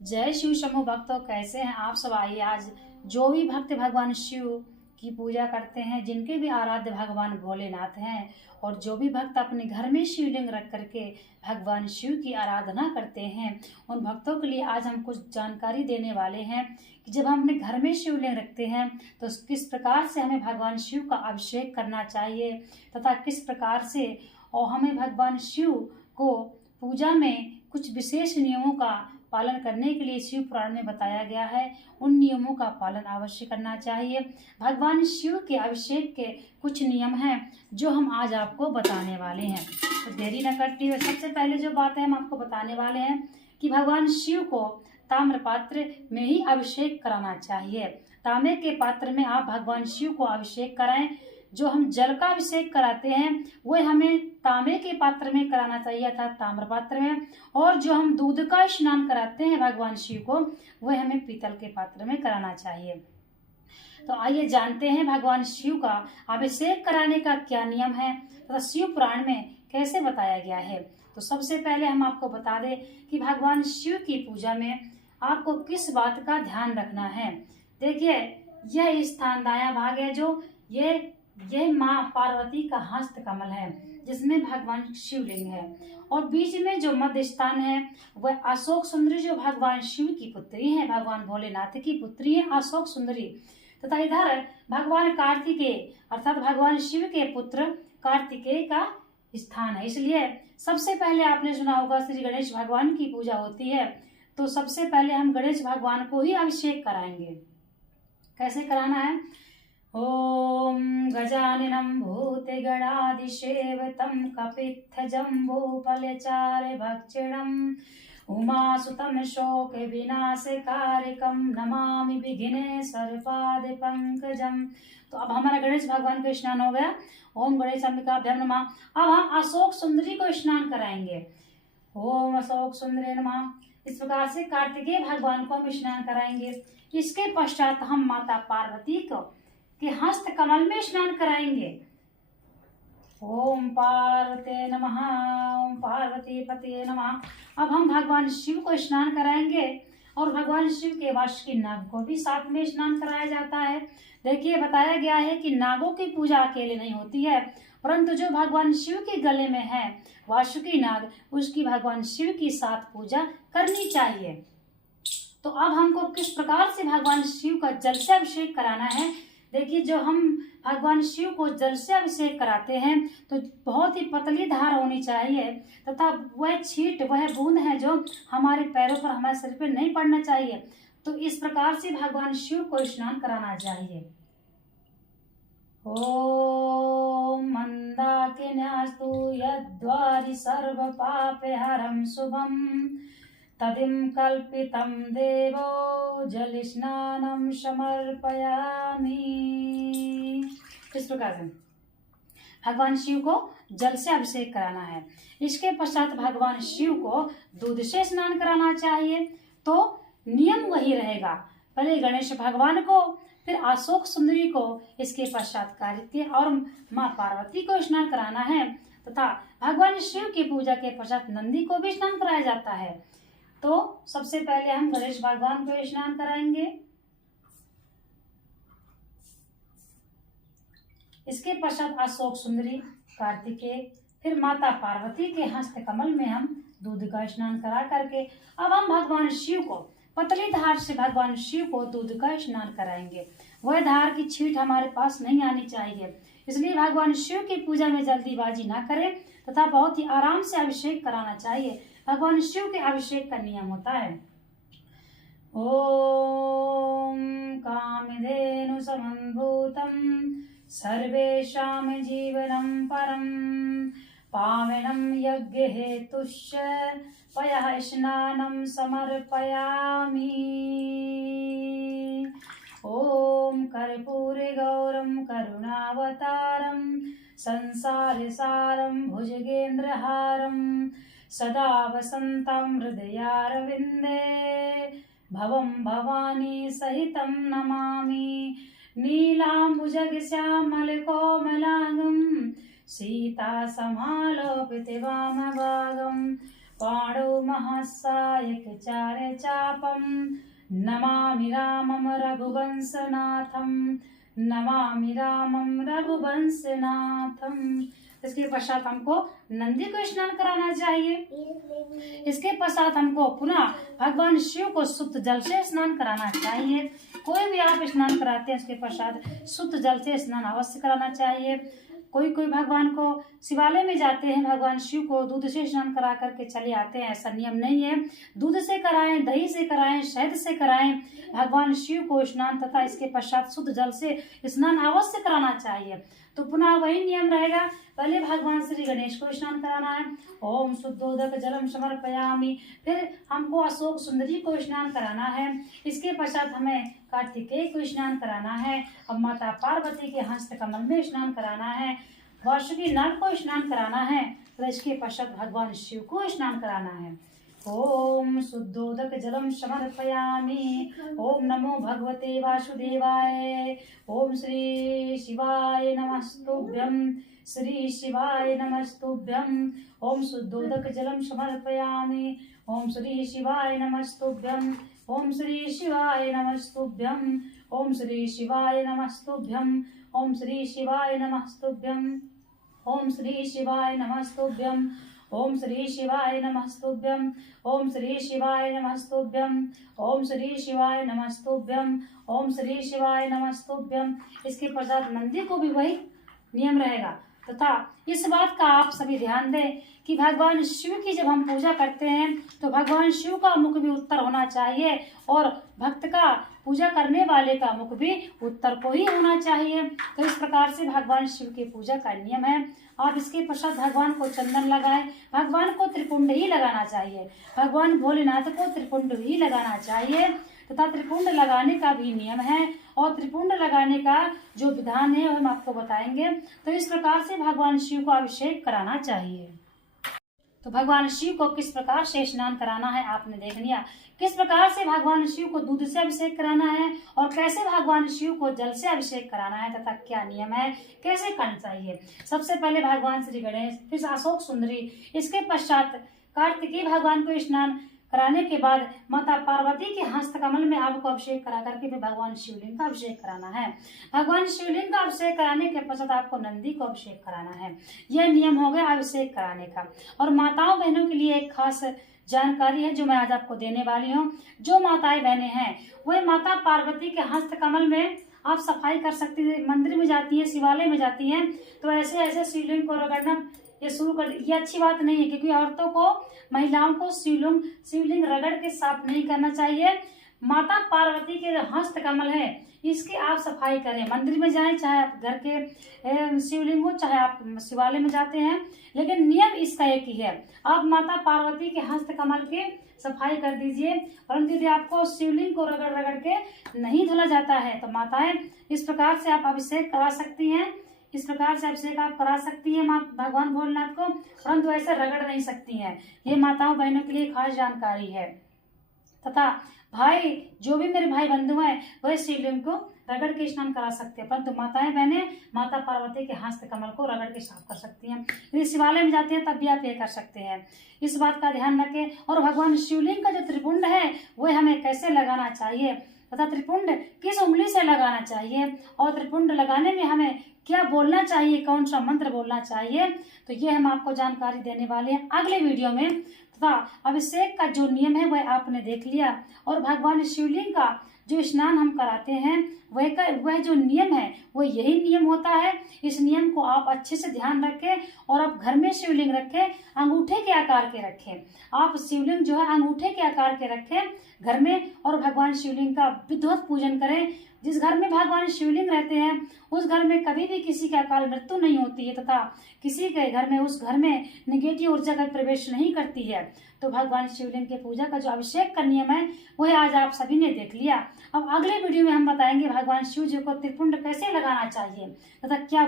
जय शिव शंभु भक्तों, कैसे हैं आप सब। आइए आज जो भी भक्त भगवान शिव की पूजा करते हैं, जिनके भी आराध्य भगवान भोलेनाथ हैं, और जो भी भक्त अपने घर में शिवलिंग रख करके भगवान शिव की आराधना करते हैं, उन भक्तों के लिए आज हम कुछ जानकारी देने वाले हैं कि जब हम अपने घर में शिवलिंग रखते हैं तो किस प्रकार से हमें भगवान शिव का अभिषेक करना चाहिए तथा किस प्रकार से और हमें भगवान शिव को पूजा में कुछ विशेष नियमों का पालन करने के लिए शिव पुराण में बताया गया है। उन नियमों का पालन अवश्य करना चाहिए। भगवान शिव के अभिषेक के कुछ नियम हैं जो हम आज आपको बताने वाले हैं। तो देरी न करते हुए सबसे पहले जो बात है हम आपको बताने वाले हैं कि भगवान शिव को ताम्र पात्र में ही अभिषेक कराना चाहिए। तांबे के पात्र में आप भगवान शिव को अभिषेक कराएं। जो हम जल का अभिषेक कराते हैं वह हमें तांबे के पात्र में कराना चाहिए था, ताम्र पात्र में, और जो हम दूध का स्नान कराते हैं भगवान शिव को वह हमें पीतल के पात्र में कराना चाहिए। तो आइए जानते हैं भगवान शिव का अभिषेक कराने का क्या नियम है तथा शिव पुराण में कैसे बताया गया है। तो सबसे पहले हम आपको बता दें कि भगवान शिव की पूजा में आपको किस बात का ध्यान रखना है। देखिए, यह स्थान दायां भाग है जो यह माँ पार्वती का हस्त कमल है जिसमें भगवान शिवलिंग है, और बीच में जो मध्य स्थान है वह अशोक सुंदरी जो भगवान शिव की पुत्री है, भगवान भोलेनाथ की पुत्री है अशोक सुंदरी, तथा इधर भगवान कार्तिकेय अर्थात भगवान शिव के पुत्र कार्तिकेय का स्थान है। इसलिए सबसे पहले आपने सुना होगा श्री गणेश भगवान की पूजा होती है, तो सबसे पहले हम गणेश भगवान को ही अभिषेक कराएंगे। कैसे कराना है? ओम गजाननं भूतगणाधिसेवितं कपित्थजम्बूफलचारुभक्षणं उमासुतं शोकविनाशकारिकं नमामि विघ्नेश्वरपादपङ्कजं। तो अब हमारा गणेश भगवान का स्नान हो गया। ओम गणेश अंबिकाभ्यां नमः। अब हम अशोक सुंदरी को स्नान कराएंगे। ओम अशोक सुंदरी नमः। इस प्रकार से कार्तिकेय भगवान को हम स्नान कराएंगे। इसके पश्चात हम माता पार्वती को के हस्त कमल में स्नान कराएंगे। ओम पार्वती नमः, ओम पार्वती पते नमः। अब हम भगवान शिव को स्नान कराएंगे और भगवान शिव के वश की नाग को भी साथ में स्नान कराया जाता है। देखिए, बताया गया है कि नागों की पूजा अकेले नहीं होती है, परंतु जो भगवान शिव के गले में है वासुकी नाग, उसकी भगवान शिव की साथ पूजा करनी चाहिए। तो अब हमको किस प्रकार से भगवान शिव का जल से अभिषेक कराना है। देखिए, जो हम भगवान शिव को जल से अभिषेक कराते हैं तो बहुत ही पतली धार होनी चाहिए तथा वह छींट वह बूंद है जो हमारे पैरों पर हमारे सिर पर नहीं पड़ना चाहिए। तो इस प्रकार से भगवान शिव को स्नान कराना चाहिए। ओम मंदाकिन्यास्तु यद्वारि सर्व पापहरं शुभम तदिं कल्पितं देवो जल स्नानं समर्पयामि। इस प्रकार से भगवान शिव को जल से अभिषेक कराना है। इसके पश्चात भगवान शिव को दूध से स्नान कराना चाहिए। तो नियम वही रहेगा, पहले गणेश भगवान को, फिर अशोक सुंदरी को, इसके पश्चात कार्तिकेय और माँ पार्वती को स्नान कराना है, तथा भगवान शिव की पूजा के पश्चात नंदी को भी स्नान कराया जाता है। तो सबसे पहले हम गणेश भगवान को स्नान कराएंगे। इसके पश्चात अशोक सुंदरी, कार्तिकेय, फिर माता पार्वती के हस्त कमल में हम दूध का स्नान करा करके अब हम भगवान शिव को पतली धार से भगवान शिव को दूध का स्नान कराएंगे। वह धार की छींट हमारे पास नहीं आनी चाहिए, इसलिए भगवान शिव की पूजा में जल्दीबाजी ना करें तथा बहुत ही आराम से अभिषेक कराना चाहिए। भगवान शिव के अभिषेक का नियम होता है। ओम कामधेनु समन्भूतं सर्वेषां जीवनं परं पावनं यज्ञ हेतुश्च पयः स्नानं समर्पयामि। ओम कर्पूरे गौरं करुणावतारं संसारसारं भुजगेन्द्रहारं सदा वसन्तं हृदयारविन्दे भवं भवानी सहितं नमामि। नीलाम्बुजगश्यामलकोमलांगं सीता समालोपित वामभागं पाणौ महासायकचार्य चापम नमामि रामं रघुवंशनाथम, नमामि रामं रघुवंशनाथम। इसके पश्चात हमको नंदी को स्नान कराना चाहिए। इसके पश्चात हमको पुनः भगवान शिव को शुद्ध जल से स्नान कराना चाहिए। कोई भी आप स्नान कराते हैं उसके पश्चात शुद्ध जल से स्नान अवश्य कराना चाहिए। कोई कोई भगवान को शिवालय में जाते हैं, भगवान शिव को दूध से स्नान करा करके चले आते हैं, ऐसा नियम नहीं है। दूध से कराएं, दही से कराएं, शहद से कराएं भगवान शिव को स्नान, तथा इसके पश्चात शुद्ध जल से स्नान अवश्य कराना चाहिए। तो पुनः वही नियम रहेगा, पहले भगवान श्री गणेश को स्नान कराना है, ओम शुद्धोदक जलम समर्पयामि। फिर हमको अशोक सुंदरी को स्नान कराना है। इसके पश्चात हमें कार्तिकेय को स्नान कराना है। अब माता पार्वती के हस्त कमल में स्नान कराना है। वासुकी नाग को स्नान कराना है। तो इसके पश्चात भगवान शिव को स्नान कराना है। ओम शुद्धोदक जलम समर्पयामि। ओम नमो भगवते वासुदेवाय। ओम श्री शिवाय नमस्तुभ्यं, श्री शिवाय नमस्तुभ्यं। ओम शुद्धोदक जलम समर्पयामि। ओम श्री शिवाय नमस्तुभ्यं, ओम श्री शिवाय नमस्तुभ्यं, ओम श्री शिवाय नमस्तुभ्यं, ओम श्री शिवाय नमस्तुभ्यं, ओम श्री शिवाय नमस्तुभ्यं, ओम श्री शिवाय नमस्तुभ्यं, ओम श्री शिवाय नमस्तुभ्यं, ओम श्री शिवाय नमस्तुभ्यं, ओम श्री शिवाय नमस्तुभ्यं। इसके पश्चात नंदी को भी वही नियम रहेगा। तथा इस बात का आप सभी ध्यान दें कि भगवान शिव की जब हम पूजा करते हैं तो भगवान शिव का मुख भी उत्तर होना चाहिए और भक्त का, पूजा करने वाले का मुख भी उत्तर को ही होना चाहिए। तो इस प्रकार से भगवान शिव की पूजा का नियम है। आप इसके पश्चात भगवान को चंदन लगाएं। भगवान को त्रिपुंड ही लगाना चाहिए। भगवान भोलेनाथ को त्रिपुंड ही लगाना चाहिए तथा त्रिपुंड लगाने का भी नियम है और त्रिपुंड लगाने का जो विधान है वह हम आपको बताएंगे। तो इस प्रकार से भगवान शिव को अभिषेक कराना चाहिए। तो भगवान शिव को किस प्रकार से स्नान कराना है आपने देख लिया। किस प्रकार से भगवान शिव को दूध से अभिषेक कराना है और कैसे भगवान शिव को जल से अभिषेक कराना है तथा क्या नियम है, कैसे करना चाहिए। सबसे पहले भगवान श्री गणेश, फिर अशोक सुंदरी, इसके पश्चात कार्तिकेय भगवान को स्नान कराने के बाद माता पार्वती के हस्त कमल में आपको अभिषेक करा करके फिर भगवान शिवलिंग का अभिषेक कराना है। भगवान शिवलिंग का अभिषेक कराने के पश्चात आपको नंदी को अभिषेक कराना है। यह नियम हो गया अभिषेक कराने का। और माताओं बहनों के लिए एक खास जानकारी है जो मैं आज आपको देने वाली हूँ। जो माताएं बहनें हैं वह माता पार्वती के हस्त कमल में आप सफाई कर सकती है। मंदिर में जाती है, शिवालय में जाती है तो ऐसे ऐसे शिवलिंग को रगड़ना ये शुरू कर, ये अच्छी बात नहीं है क्योंकि औरतों को, महिलाओं को शिवलिंग रगड़ के साफ नहीं करना चाहिए। माता पार्वती के हस्त कमल है इसकी आप सफाई करें। मंदिर में जाएं, चाहे आप घर के शिवलिंग हो, चाहे आप शिवालय में जाते हैं, लेकिन नियम इसका एक ही है। आप माता पार्वती के हस्त कमल के सफाई कर दीजिए। परंतु यदि आपको शिवलिंग को रगड़ रगड़ के नहीं धुला जाता है तो माताएं इस प्रकार से आप अभिषेक करा सकती हैं। इस प्रकार से अभिषेक आप करा सकती हैं भगवान भोलेनाथ को, परंतु ऐसे रगड़ नहीं सकती हैं। ये माताओं बहनों के लिए खास जानकारी है। तथा भाई, जो भी मेरे भाई बंधु हैं वह शिवलिंग को रगड़ के स्नान करा सकते हैं, परंतु माताएं बहनें माता पार्वती के हस्त कमल को रगड़ के साफ कर सकती हैं। यदि शिवालय में जाती हैं तब भी आप ये कर सकते हैं। इस बात का ध्यान रखें। और भगवान शिवलिंग का जो त्रिपुंड है वह हमें कैसे लगाना चाहिए तथा त्रिपुंड किस उंगली से लगाना चाहिए और त्रिपुंड लगाने में हमें क्या बोलना चाहिए, कौन सा मंत्र बोलना चाहिए, तो ये हम आपको जानकारी देने वाले हैं अगले वीडियो में। तथा अभिषेक का जो नियम है वह आपने देख लिया और भगवान शिवलिंग का जो स्नान हम कराते हैं वह जो नियम है वो यही नियम होता है। इस नियम को आप अच्छे से ध्यान रखें और आप घर में शिवलिंग रखें, अंगूठे के आकार के रखें। आप शिवलिंग जो है अंगूठे के आकार के रखें घर में और भगवान शिवलिंग का विधिवत पूजन करें। जिस घर में भगवान शिवलिंग रहते हैं उस घर में कभी भी किसी का अकाल मृत्यु नहीं होती है तथा किसी के घर में, उस घर में निगेटिव ऊर्जा का प्रवेश नहीं करती है। तो भगवान शिवलिंग के पूजा का जो अभिषेक का नियम है वह आज आप सभी ने देख लिया। अब अगले वीडियो में हम बताएंगे भगवान शिव जी को त्रिपुंड कैसे लगाना चाहिए तथा क्या